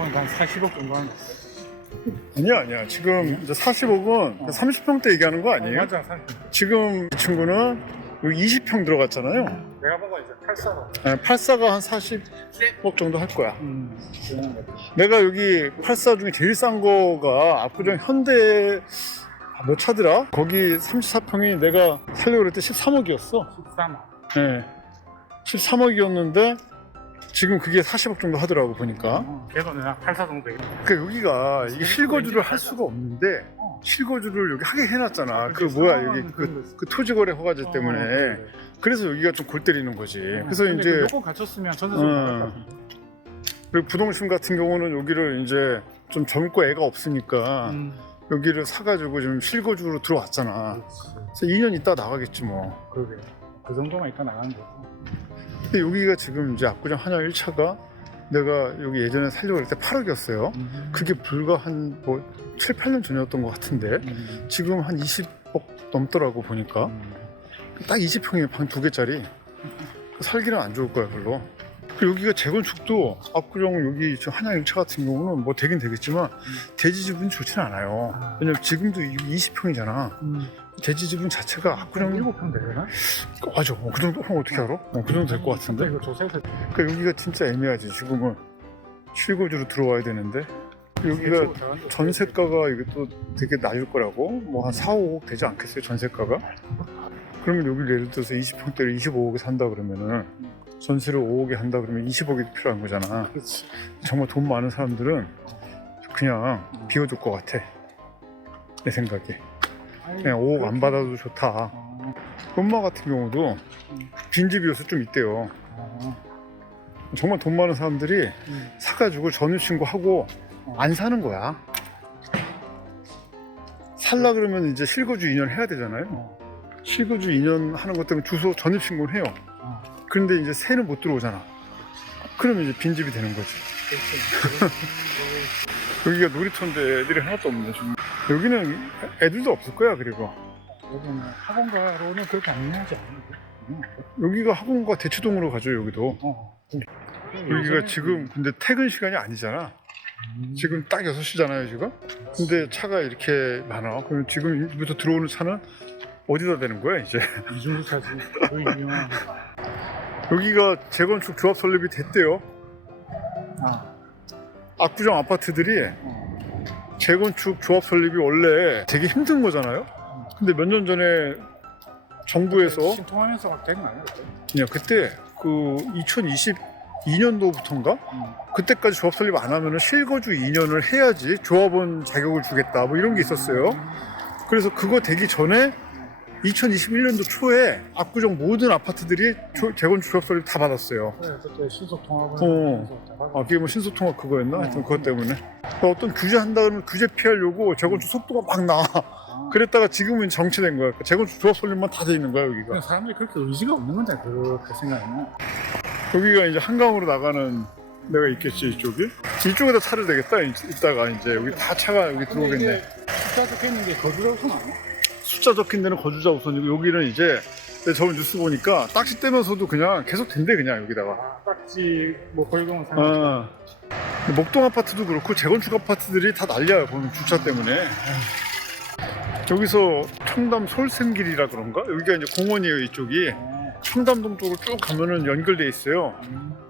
보니까 한 40억 정도 하는 거 아니야 아니야 지금 이제 40억은 30평대 얘기하는 거 아니에요? 맞아, 40억. 지금 이 친구는 여기 20평 들어갔잖아요 내가 보고 이제 8사로. 네, 84가 한 40억 정도 할 거야 음. 내가 여기 84 중에 제일 싼 거가 압구정 현대 아, 뭐 차더라? 거기 34평이 내가 살려고 그럴 때 13억이었어 13억. 네. 13억이었는데 지금 그게 40억 정도 하더라고 보니까. 어, 걔도 내가 84 정도. 그러니까 여기가 이게 실거주를 할 수가 없는데 실거주를 여기 하게 해놨잖아. 그 뭐야 여기 그, 그 토지거래 허가제 때문에. 그래서 여기가 좀 골 때리는 거지. 그래서 근데 이제 그 요건 갖췄으면 전세좀 음. 그리고 부동심 같은 경우는 여기를 이제 좀 젊고 애가 없으니까 음, 여기를 사가지고 좀 실거주로 들어왔잖아. 그래서 2년 있다 나가겠지 뭐. 그러게. 그 정도만 있다 나가는 거고. 근데 여기가 지금 이제 압구정 한양 1차가 내가 여기 예전에 살려고 할때 8억이었어요 음. 그게 불과 한 뭐 7, 8년 전이었던 것 같은데 음. 지금 한 20억 넘더라고 보니까 음. 딱 20평에 방 두 개짜리 살기는 안 좋을 거야 별로 여기가 재건축도 압구정 여기 저 한양 1차 같은 경우는 뭐 되긴 되겠지만 대지 지분이 좋지는 않아요. 왜냐면 지금도 20평이잖아. 음. 대지 지분 자체가 압구정 7평 되려나? 맞아. 어, 그 정도? 형 어떻게 알아? 어, 그 정도 될 것 같은데? 이거 조세에서 그러니까 여기가 진짜 애매하지. 지금은 실거주로 들어와야 되는데. 여기가 전세가가 이것도 되게 낮을 거라고? 뭐 한 4, 5억 되지 않겠어요? 전세가가? 그러면 여기 예를 들어서 20평대를 25억에 산다 그러면은 전세를 5억에 한다 그러면 20억이 필요한 거잖아 그렇지. 정말 돈 많은 사람들은 그냥 비워둘 것 같아 내 생각에 그냥 5억 안 받아도 좋다 어, 엄마 같은 경우도 빈집이어서 좀 있대요 어, 정말 돈 많은 사람들이 음. 사가지고 전입신고하고 안 사는 거야. 살라 그러면 이제 실거주 2년 해야 되잖아요. 어, 실거주 2년 하는 것 때문에 주소 전입신고를 해요. 어. 그런데 이제 새는 못 들어오잖아. 그러면 이제 빈집이 되는 거지. 여기가 놀이터인데 애들이 하나도 없네, 지금. 여기는 애들도 없을 거야, 그리고. 여기는 학원가로는 그렇게 안 유명하지 않은데. 여기가 학원과 대치동으로 가죠, 여기도. 어. 여기가 지금 근데 퇴근 시간이 아니잖아. 음. 지금 딱 6시잖아요, 지금. 근데 차가 이렇게 많아. 그럼 지금부터 들어오는 차는 어디다 대는 거야, 이제? 이중주 차지. 여기가 재건축 조합 설립이 됐대요. 아. 압구정 아파트들이 어. 재건축 조합 설립이 원래 되게 힘든 거잖아요. 근데 몇 년 전에 정부에서 신통하면서 막된거 아니야? 그냥 그때 그 2022년도부터인가 음. 그때까지 조합 설립 안 하면은 실거주 2년을 해야지 조합원 자격을 주겠다 뭐 이런 게 있었어요. 그래서 그거 되기 전에 2021년도 초에 압구정 모든 아파트들이 조- 재건축 조합 설립 다 받았어요. 그래, 그때 신속 통합을 어. 아, 그게 뭐 신소통합 그거였나? 하여튼 그것 때문에. 그 어떤 규제 한다 그러면 규제 피하려고 재건축 속도가 막 나와. 그랬다가 지금은 정체된 거야. 그 재건축 조합 설립만 다 돼 있는 거야, 여기가. 사람들이 그렇게 의지가 없는 건데 그렇게 생각하면 여기가 이제 한강으로 나가는 데가 있겠지, 이쪽이. 이쪽에다 차를 대겠다, 이- 이따가 이제. 여기 다 차가 여기 들어오겠네. 숫자 적혀 있는 게 우선 아니야? 숫자 적힌 데는 거주자 우선이고, 여기는 이제 저번 뉴스 보니까 딱지 떼면서도 그냥 계속 된대, 그냥 여기다가. 아, 딱지 뭐 벌금은 상 어. 목동 아파트도 그렇고 재건축 아파트들이 다 난리야 보면 주차 때문에. 여기서 청담 솔샘길이라 그런가? 여기가 이제 공원이에요 이쪽이. 청담동 쪽으로 쭉 가면은 연결돼 있어요.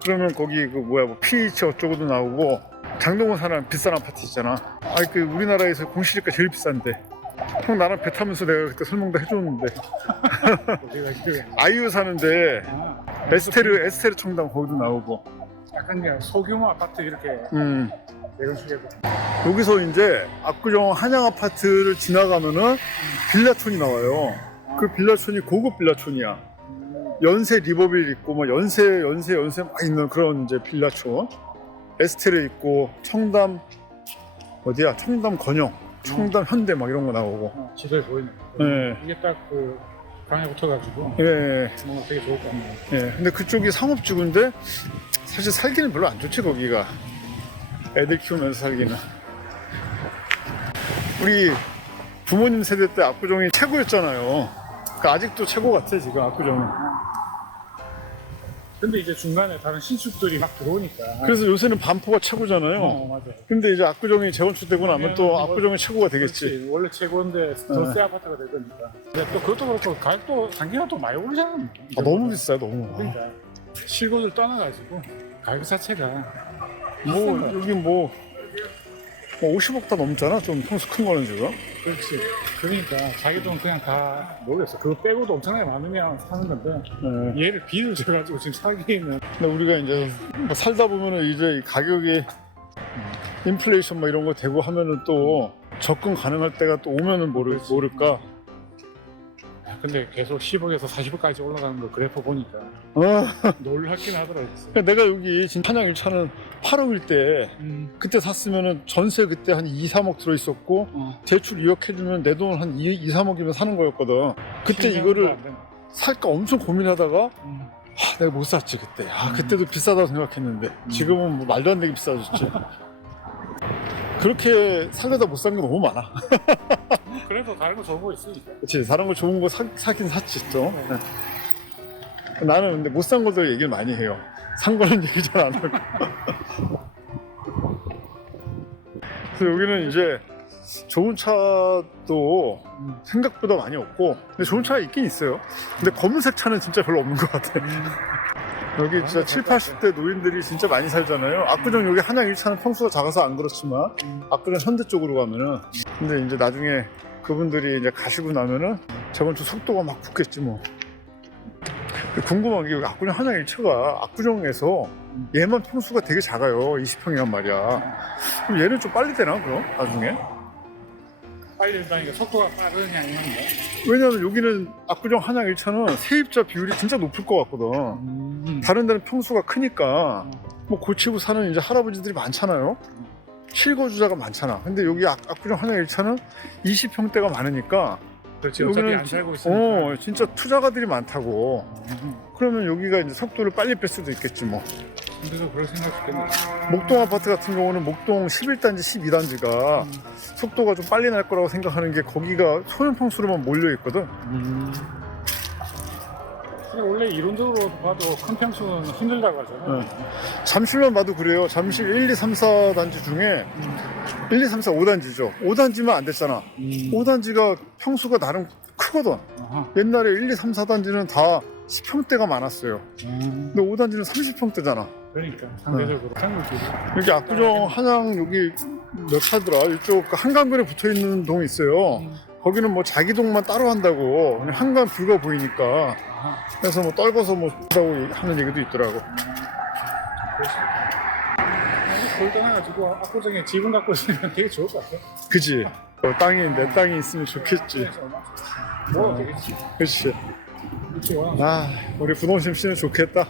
그러면 거기 그 뭐야 뭐 PH 어쩌고도 나오고 장동건 사는 비싼 아파트 있잖아. 아그 우리나라에서 공시지가 제일 비싼데 형 나랑 배 타면서 내가 그때 설명 다 해줬는데 아이유 사는데 아, 에스테르 에스테르 청담 거기도 나오고 약간 그냥 소규모 아파트 이렇게 음 내건축해도 여기서 이제 압구정 한양 아파트를 지나가면은 빌라촌이 나와요. 그 빌라촌이 고급 빌라촌이야. 연세 리버빌 있고 뭐 연세 연세 연세 막 있는 그런 이제 빌라촌. 에스테르 있고 청담 어디야? 청담 건영, 청담 현대 막 이런 거 나오고. 어, 지도에 보이네 예. 이게 딱 그 강에 붙어가지고 예. 뭔가 되게 좋을 것 같네 예. 근데 그쪽이 상업지구인데 사실 살기는 별로 안 좋지 거기가. 애들 키우면서 살기는. 우리 부모님 세대 때 압구정이 최고였잖아요. 그러니까 아직도 최고 같아 지금 압구정은. 근데 이제 중간에 다른 신축들이 막 들어오니까. 그래서 요새는 반포가 최고잖아요. 어, 맞아. 근데 이제 압구정이 재건축되고 나면 또 그러면 압구정이 최고가 되겠지. 그렇지. 원래 최고인데 더 네. 새 아파트가 될 거니까. 근데 또 그것도 그렇고 가격도 작년에 또 많이 오르잖아. 아, 너무 비싸요, 너무. 그러니까 실거주를 떠나가지고 가격 자체가 뭐 비싼 거야. 여기 뭐, 뭐 50억 다 넘잖아. 좀 평수 큰 거는 지금. 그렇지. 그러니까 자기 돈 그냥 다 모르겠어. 그거 빼고도 엄청나게 많으면 사는 건데 네. 얘를 비를 줘가지고 지금 사기에는 근데 우리가 이제 뭐 살다 보면은 이제 이 가격이 인플레이션 뭐 이런 거 되고 하면은 또 접근 가능할 때가 또 오면은 모를. 모를까. 근데 계속 10억에서 40억까지 올라가는 거 그래프 보니까 어, 놀랍긴 하더라고. 그러니까 내가 여기 지금 한양 1차는 8억일 때 음. 그때 샀으면은 전세 그때 한 2, 3억 들어있었고 어. 대출 2억 해주면 내 돈 한 2, 2, 3억이면 사는 거였거든. 그때 이거를 살까 엄청 고민하다가 음. 하, 내가 못 샀지 그때. 아 음. 그때도 비싸다고 생각했는데 지금은 뭐 말도 안 되게 비싸졌지. 그렇게 살려다 못 산 게 너무 많아. 그래도 다른 거 좋은 거 있으니까. 그치 다른 거 좋은 거 사, 사긴 샀지 또. 네. 나는 근데 못 산 것도 얘기를 많이 해요. 산 거는 얘기 잘 안 하고. 그래서 여기는 이제 좋은 차도 음. 생각보다 많이 없고 근데 좋은 차가 있긴 있어요. 근데 검은색 차는 진짜 별로 없는 것 같아. 여기 진짜 7, 80대 노인들이 진짜 많이 살잖아요. 압구정 여기 한양 1차는 평수가 작아서 안 그렇지만 압구정 현대 쪽으로 가면은 근데 이제 나중에 그분들이 이제 가시고 나면은 재건축 속도가 막 붙겠지 뭐. 궁금한 게 여기 압구정 한양 1차가 압구정에서 얘만 평수가 되게 작아요. 20평이란 말이야. 그럼 얘는 좀 빨리 되나 그럼 나중에? 빨리 된다니까 속도가 빠르냐 이런 거. 왜냐면 여기는 압구정 한양 1차는 세입자 비율이 진짜 높을 것 같거든. 음. 다른 데는 평수가 크니까 뭐 고치고 사는 이제 할아버지들이 많잖아요. 실거주자가 많잖아. 근데 여기 압- 압구정 한양 1차는 20평대가 많으니까 그렇지. 여기는 안 살고 있으니까. 어 진짜 투자가들이 많다고. 음. 그러면 여기가 이제 속도를 빨리 뺄 수도 있겠지 뭐. 근데도 그럴 생각 있겠네. 목동 아파트 같은 경우는 목동 11단지, 12단지가 음. 속도가 좀 빨리 날 거라고 생각하는 게 거기가 소형 평수로만 몰려 있거든. 음. 근데 원래 이론적으로 봐도 큰 평수는 힘들다고 하잖아. 네. 잠실만 봐도 그래요. 잠실 1, 2, 3, 4단지 중에 1, 2, 3, 4, 5단지죠. 5단지만 안 됐잖아. 음. 5단지가 평수가 나름 크거든. 아하. 옛날에 1, 2, 3, 4단지는 다 10평대가 많았어요. 음. 근데 5단지는 30평대잖아. 그러니까 상대적으로 한국이 여기 압구정 한양 여기 몇 차더라? 이쪽 그 한강변에 붙어 있는 동이 있어요. 음. 거기는 뭐 자기 동만 따로 한다고 그냥 한강 뷰가 보이니까. 그래서 뭐 떨궈서 뭐 한다고 하는 얘기도 있더라고. 그걸 떠나가지고 압구정에 지분 갖고 있으면 되게 좋을 것 같아. 그지? 어, 땅이 내 땅이 있으면 좋겠지. 뭐 되겠지. 그렇지. 아 우리 분홍심 씨는 좋겠다.